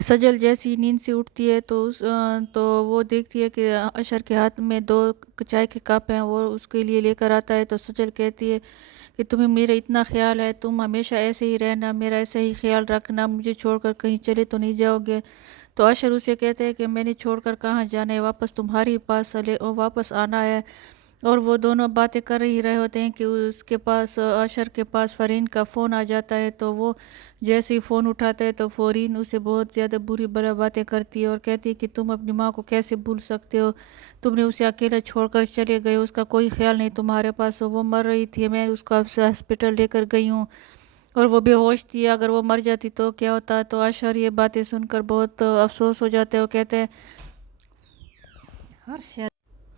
سجل جیسی نیند سے اٹھتی ہے تو وہ دیکھتی ہے کہ اشر کے ہاتھ میں دو چائے کے کپ ہیں، وہ اس کے لیے لے کر آتا ہے۔ تو سجل کہتی ہے کہ تمہیں میرا اتنا خیال ہے، تم ہمیشہ ایسے ہی رہنا، میرا ایسے ہی خیال رکھنا، مجھے چھوڑ کر کہیں چلے تو نہیں جاؤ گے۔ تو اشر اسے کہتے ہیں کہ میں نے چھوڑ کر کہاں جانا ہے، واپس تمہارے پاس واپس آنا ہے۔ اور وہ دونوں باتیں کر ہی رہے ہوتے ہیں کہ اس کے پاس اشر کے پاس فرین کا فون آ جاتا ہے۔ تو وہ جیسے ہی فون اٹھاتا ہے تو فورین اسے بہت زیادہ بری بلا باتیں کرتی ہے اور کہتی ہے کہ تم اپنی ماں کو کیسے بھول سکتے ہو، تم نے اسے اکیلا چھوڑ کر چلے گئے، اس کا کوئی خیال نہیں تمہارے پاس، وہ مر رہی تھی، میں اس کو ہاسپٹل لے کر گئی ہوں اور وہ بے ہوش تھی، اگر وہ مر جاتی تو کیا ہوتا۔ تو اشر یہ باتیں سن کر بہت افسوس ہو جاتا ہے، وہ کہتے ہیں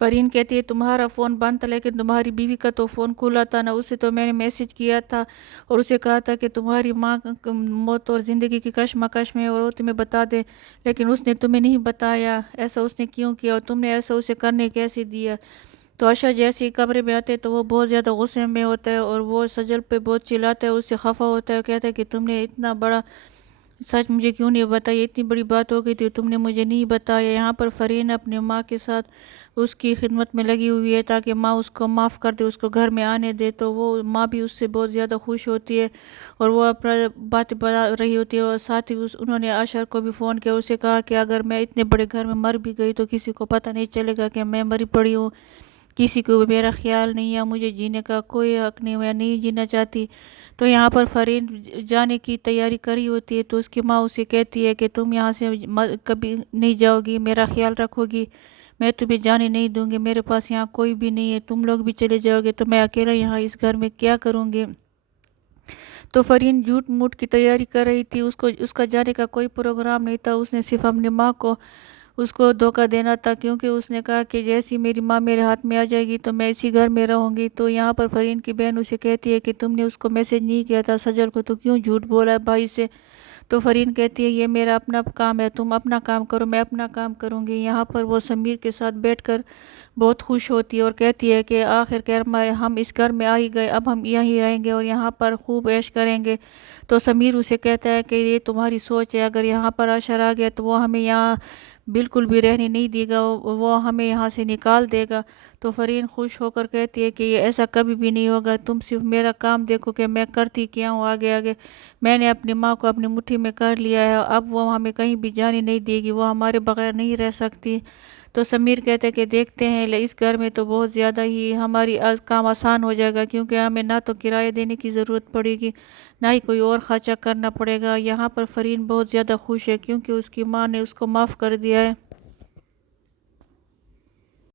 فرین کہتی ہے تمہارا فون بند تھا لیکن تمہاری بیوی کا تو فون کھلا تھا نا، اسے تو میں نے میسج کیا تھا اور اسے کہا تھا کہ تمہاری ماں موت اور زندگی کی کشمکش میں اور وہ تمہیں بتا دے، لیکن اس نے تمہیں نہیں بتایا، ایسا اس نے کیوں کیا اور تم نے ایسا اسے کرنے کیسے دیا۔ تو اشر جیسے ہی کمرے میں آتے تو وہ بہت زیادہ غصے میں ہوتا ہے اور وہ سجل پہ بہت چلاتا ہے، اس سے خفا ہوتا ہے، کہتا ہے کہ تم نے اتنا بڑا سچ مجھے کیوں نہیں بتایا، اتنی بڑی بات ہو گئی تھی تم نے مجھے نہیں بتایا۔ یہاں پر فرین اپنی ماں کے ساتھ اس کی خدمت میں لگی ہوئی ہے تاکہ ماں اس کو معاف کر دے، اس کو گھر میں آنے دے، تو وہ ماں بھی اس سے بہت زیادہ خوش ہوتی ہے اور وہ اپنا بات بتا رہی ہوتی ہے۔ اور ساتھ ہی انہوں نے اشر کو بھی فون کیا، اسے کہا کہ اگر میں اتنے بڑے گھر میں مر بھی گئی تو کسی کو پتہ نہیں چلے گا کہ میں مری پڑی ہوں، کسی کو بھی میرا خیال نہیں ہے، مجھے جینے کا کوئی حق نہیں، میں نہیں جینا چاہتی۔ تو یہاں پر فرین جانے کی تیاری کری ہوتی ہے تو اس کی ماں اسے کہتی ہے کہ تم یہاں سے کبھی نہیں جاؤ گی، میرا خیال رکھو گی، میں تمہیں جانے نہیں دوں گی، میرے پاس یہاں کوئی بھی نہیں ہے، تم لوگ بھی چلے جاؤ گے تو میں اکیلا یہاں اس گھر میں کیا کروں گی۔ تو فرین جھوٹ موٹ کی تیاری کر رہی تھی، اس کا جانے کا کوئی پروگرام نہیں تھا، اس نے صرف اپنی ماں کو اس کو دھوکہ دینا تھا، کیونکہ اس نے کہا کہ جیسی میری ماں میرے ہاتھ میں آ جائے گی تو میں اسی گھر میں رہوں گی۔ تو یہاں پر فرین کی بہن اسے کہتی ہے کہ تم نے اس کو میسج نہیں کیا تھا سجل کو، تو کیوں جھوٹ بولا ہے بھائی سے۔ تو فرین کہتی ہے یہ میرا اپنا کام ہے، تم اپنا کام کرو، میں اپنا کام کروں گی۔ یہاں پر وہ سمیر کے ساتھ بیٹھ کر بہت خوش ہوتی ہے اور کہتی ہے کہ آخر کار ہم اس گھر میں آ ہی گئے، اب ہم یہیں رہیں گے اور یہاں پر خوب عیش کریں گے۔ تو سمیر اسے کہتا ہے کہ یہ تمہاری سوچ ہے، اگر یہاں پر اشر آ گیا تو وہ ہمیں یہاں بالکل بھی رہنے نہیں دے گا، وہ ہمیں یہاں سے نکال دے گا۔ تو فرین خوش ہو کر کہتی ہے کہ یہ ایسا کبھی بھی نہیں ہوگا، تم صرف میرا کام دیکھو کہ میں کرتی کیا ہوں، آگے آگے میں نے اپنی ماں کو اپنی مٹھی میں کر لیا ہے، اب وہ ہمیں کہیں بھی جانے نہیں دے گی، وہ ہمارے بغیر نہیں رہ سکتی۔ تو سمیر کہتے ہیں کہ دیکھتے ہیں اس گھر میں تو بہت زیادہ ہی ہماری کام آسان ہو جائے گا، کیونکہ ہمیں نہ تو کرایہ دینے کی ضرورت پڑے گی نہ ہی کوئی اور خرچہ کرنا پڑے گا۔ یہاں پر فرین بہت زیادہ خوش ہے کیونکہ اس کی ماں نے اس کو معاف کر دیا ہے۔